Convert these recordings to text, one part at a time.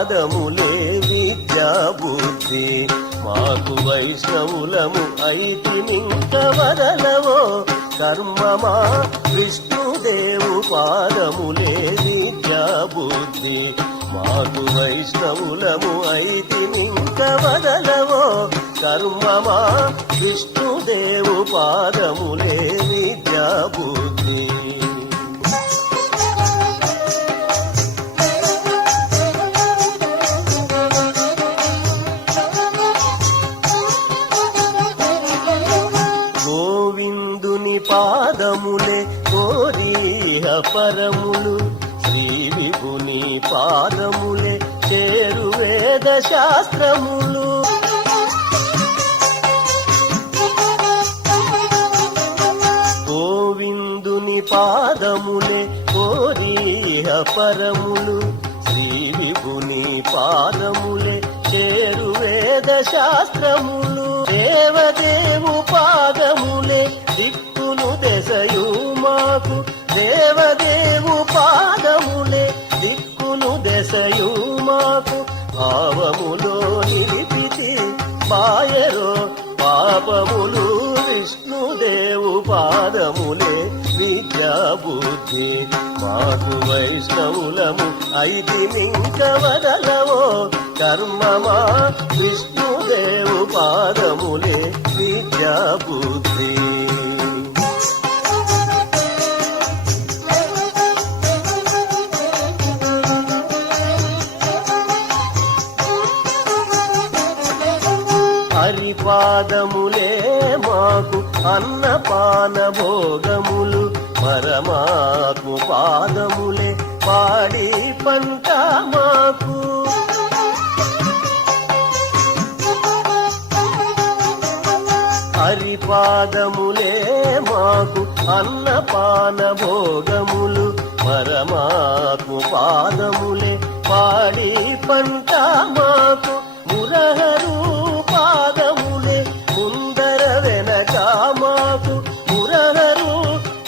పాదములే విద్యా బుద్ధి మాకు వైష్ణవులము అయితినింక వదలవో కర్మమా విష్ణుదేవు పాదములే విద్యా బుద్ధి మాకు వైష్ణవులము అయితినింక వదలవో కర్మమా విష్ణుదేవు పాదములే విద్యా బుద్ధి పాదములే కోరిహ పరములు శ్రీ విభుని పాదములే చేరు వేద శాస్త్రములు గోవిందుని పాదములే కోరిహ పరములు శ్రీ విభుని పాదములే చేరు వేద శాస్త్రములు దేవదేవు పాదములే దిక్కును దశయు మాకు దేవదేవు పాదములే దిక్కును దశయు మాకు భావములో నిలిపితి మాయరో పాపములు విష్ణుదేవు పాదములే విద్యా బుద్ధి మాకు వైష్ణవులము అయితినింక వదలవో కర్మమా విష్ణుదేవు పాదములే విద్యా బుద్ధి హరిపాదములే మాకు అన్నపాన భోగములు పరమాత్మ పాదములే పాడి పంట మాకు హరిపాదములే మాకు అన్నపాన భోగములు పరమాత్మ పాదములే పాడి పంట మాకు మురహరు పాదములే ముందర వెనక మాకు మురహరు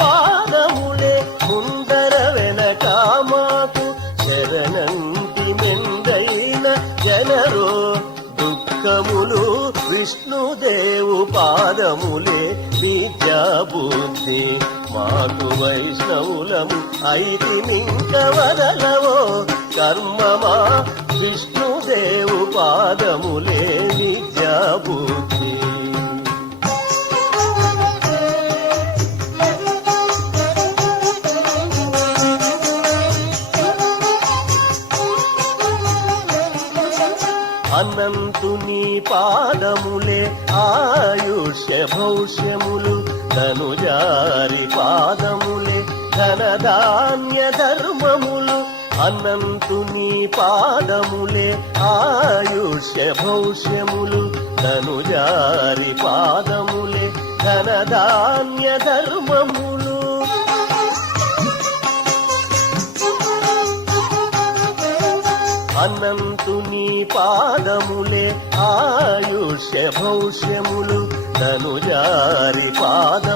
పాదములే ముందర వెనక మాకు శరణంతి మెందైన జనరో దుఃఖములు విష్ణుదేవు పాదములే విద్యా బుద్ధి మాకు వైష్ణవులము అయితినింక వదలవో కర్మమా విష్ణుదేవు పాదములే విద్యా బుద్ధి అనంతుని పాదములే ఆయుష్య భౌష్యములు ధనుజారి పాదములే ధనధాన్య ధర్మములు అనంతుని పాదములే ఆయుష్య భౌష్యములు ధనుజారి పాదములే ధనధాన్య ధర్మములు అనంతుని పాదములే ఆయుష్య భౌష్యములు ధనుజారి పాద